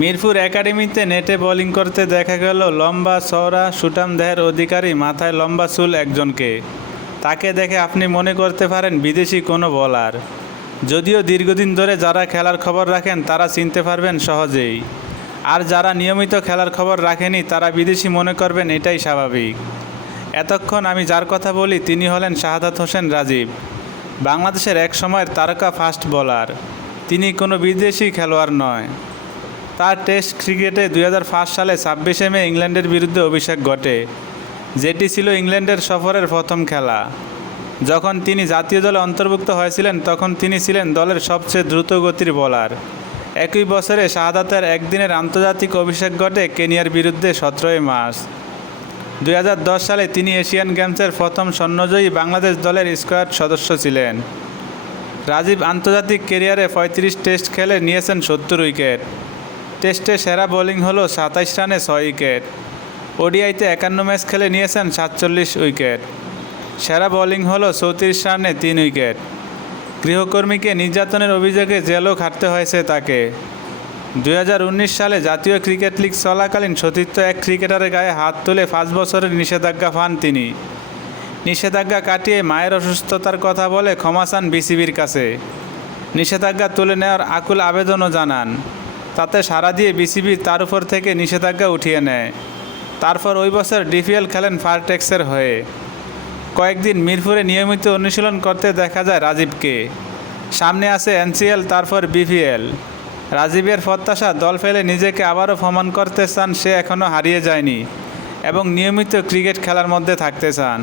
মিরপুর একাডেমিতে নেটে বোলিং করতে দেখা গেল লম্বা চওড়া সুঠাম দেহের অধিকারী মাথায় লম্বা চুল একজনকে। তাকে দেখে আপনি মনে করতে পারেন বিদেশি কোনো বোলার। যদিও দীর্ঘদিন ধরে যারা খেলার খবর রাখেন তারা চিনতে পারবেন সহজেই, আর যারা নিয়মিত খেলার খবর রাখেনি তারা বিদেশি মনে করবেন, এটাই স্বাভাবিক। এতক্ষণ আমি যার কথা বলি তিনি হলেন শাহাদাত হোসেন রাজীব, বাংলাদেশের এক সময়ের তারকা ফাস্ট বোলার। তিনি কোনো বিদেশি খেলোয়াড় নয়। তার টেস্ট ক্রিকেটে 2005 সালে 26শে মে ইংল্যান্ডের বিরুদ্ধে অভিষেক ঘটে, যেটি ছিল ইংল্যান্ডের সফরের প্রথম খেলা। যখন তিনি জাতীয় দলে অন্তর্ভুক্ত হয়েছিলেন তখন তিনি ছিলেন দলের সবচেয়ে দ্রুতগতির বোলার। একই বছরে শাহাদাতের একদিনের আন্তর্জাতিক অভিষেক ঘটে কেনিয়ার বিরুদ্ধে 17ই মার্চ। 2010 সালে তিনি এশিয়ান গেমসের প্রথম স্বর্ণজয়ী বাংলাদেশ দলের স্কোয়াড সদস্য ছিলেন। রাজীব আন্তর্জাতিক ক্যারিয়ারে 35 টেস্ট খেলে নিয়েছেন 70 উইকেট। টেস্টে সেরা বোলিং হলো 27 রানে 6 উইকেট। ওডিআইতে 51 ম্যাচ খেলে নিয়েছেন 47 উইকেট। সেরা বোলিং হলো 34 রানে 3 উইকেট। গৃহকর্মীকে নির্যাতনের অভিযোগে জেলও খাটতে হয়েছে তাকে। 2019 সালে জাতীয় ক্রিকেট লিগ চলাকালীন সতীর্থ এক ক্রিকেটারের গায়ে হাত তুলে 5 বছরের নিষেধাজ্ঞা পান তিনি। নিষেধাজ্ঞা কাটিয়ে মায়ের অসুস্থতার কথা বলে ক্ষমা চান বিসিবির কাছে। নিষেধাজ্ঞা তুলে নেওয়ার আকুল আবেদনও জানান। তাতে সাড়া দিয়ে বিসিবি তার উপর থেকে নিষেধাজ্ঞা উঠিয়ে নেয়। তারপর ওই বছর ডিপিএল খেলেন ফারটেক্সের হয়ে। কয়েকদিন মিরপুরে নিয়মিত অনুশীলন করতে দেখা যায় রাজীবকে। সামনে আছে এনসিএল, তারপর বিপিএল। রাজীবের প্রত্যাশা দল ফেলে নিজেকে আবারও প্রমাণ করতে চান সে এখনও হারিয়ে যায়নি এবং নিয়মিত ক্রিকেট খেলার মধ্যে থাকতে চান।